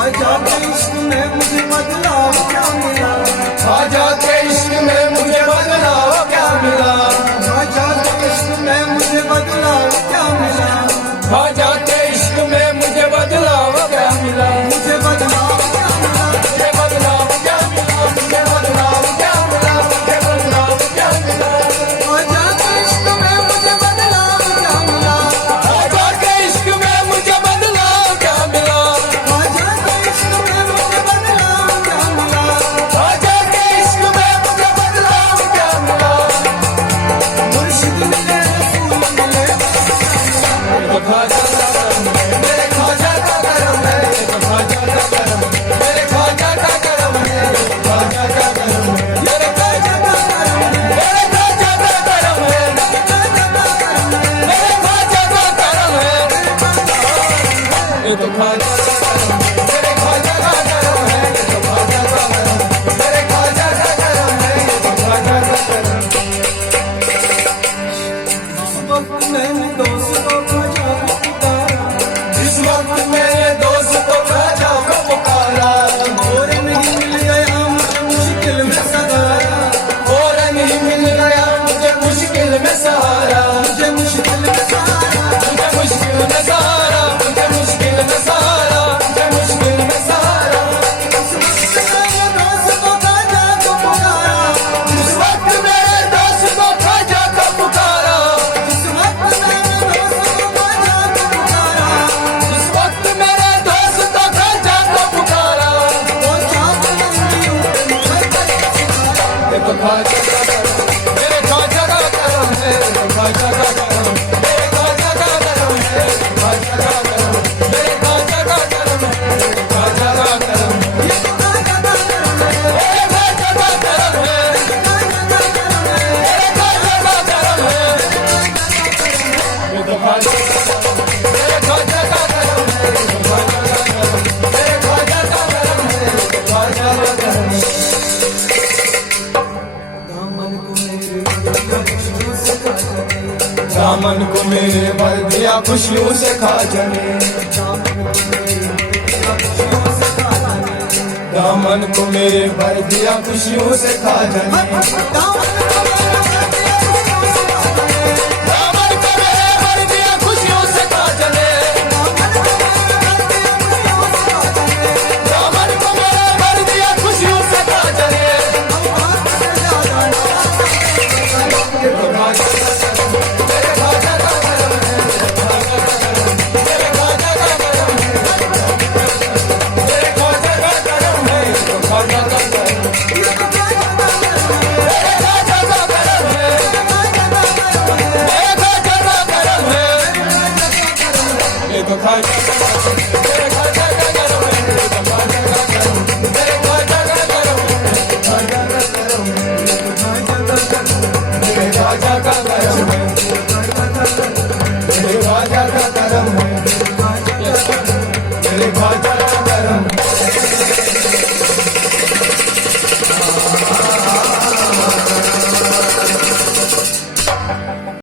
ख्वाजा के इश्क में मुझे बदलाव क्या मिला, ख्वाजा के इश्क में मुझे बदलाव क्या मिला, ख्वाजा के इश्क में मुझे बदलाव क्या मिला, ख्वाजा के इश्क में मुझे बदलाव क्या मिला, मुझे बदलाव क्या मिला, मुझे बदलाव क्या मिला, मुझे बदलाव क्या मिला, मुझे बदलाव क्या मिला, ख्वाजा के इश्क में मुझे बदलाव क्या मिला, ख्वाजा के इश्क में मुझे बदलाव क्या मिला, ख्वाजा के इश्क में मुझे बदलाव क्या मिला, ख्वाजा के इश्क में मुझे बदलाव क्या मिला। मुर्शिद मिले रसूल मिले, तो ख्वाजा का करम है, मेरे ख्वाजा का करम है, तो ख्वाजा का करम है, मेरे ख्वाजा का करम है, ख्वाजा का करम है, मेरे ख्वाजा का करम है, मेरे ख्वाजा का करम है, मेरे ख्वाजा का करम है, ये तो ख्वाजा का करम है, मेरे ख्वाजा का करम है, ये तो ख्वाजा का करम है, मेरे ख्वाजा का करम है, ये तो ख्वाजा का करम है। इस वक्त मैंने दोस्त को ख्वाजा को पुकारा, इस वक्त मैंने दोस्त को ख्वाजा को पुकारा, और नहीं मिल गया मुझे मुश्किल में सहारा, फौरन ही मिल गया मुझे मुश्किल में सहारा, मुझे मुश्किल में सहारा, मुझे मुश्किल में सहारा, मुझे मुश्किल में सहारा, मुझे मुश्किल में सहारा। इस वक्त मैंने दोस्त को ख्वाजा को पुकारा, इस वक्त मेरे दोस्त को ख्वाजा को पुकारा, इस वक्त मैंने दोस्त को ख्वाजा को पुकारा, इस वक्त मेरे दोस्त को ख्वाजा को पुकारा। वो क्या बुलंदियों पे मुझे ये तो ख्वाजा का करम, मेरे ख्वाजा का करम है, ये तो ख्वाजा का करम, मेरे ख्वाजा का करम है, ये तो ख्वाजा का करम, मेरे ख्वाजा का करम है, ये तो ख्वाजा का करम है, ये तो ख्वाजा का करम है, मेरे ख्वाजा का करम है, मेरे ख्वाजा का करम है, ये तो ख्वाजा का करम, मेरे ख्वाजा का करम है, ये तो ख्वाजा का करम, मेरे ख्वाजा का करम है, ये तो ख्वाजा का करम है। दामन को मेरे भर दिया खुशियों से ख्वाजा ने, दामन को मेरे भर दिया खुशियों से ख्वाजा ने, दामन को मेरे भर दिया खुशियों से ख्वाजा ने, दामन को मेरे भर दिया खुशियों से ख्वाजा ने। ये तो ख्वाजा का करम, मेरे ख्वाजा का करम है, मेरे ख्वाजा का करम है, मेरे ख्वाजा का करम है, ये तो ख्वाजा का करम है, मेरे ख्वाजा का करम है, मेरे ख्वाजा का करम है, ये तो ख्वाजा का करम, मेरे ख्वाजा का करम है, ये तो ख्वाजा का करम, मेरे ख्वाजा का करम है, ख्वाजा का करम है, मेरे ख्वाजा का करम है, मेरे ख्वाजा का करम है, मेरे ख्वाजा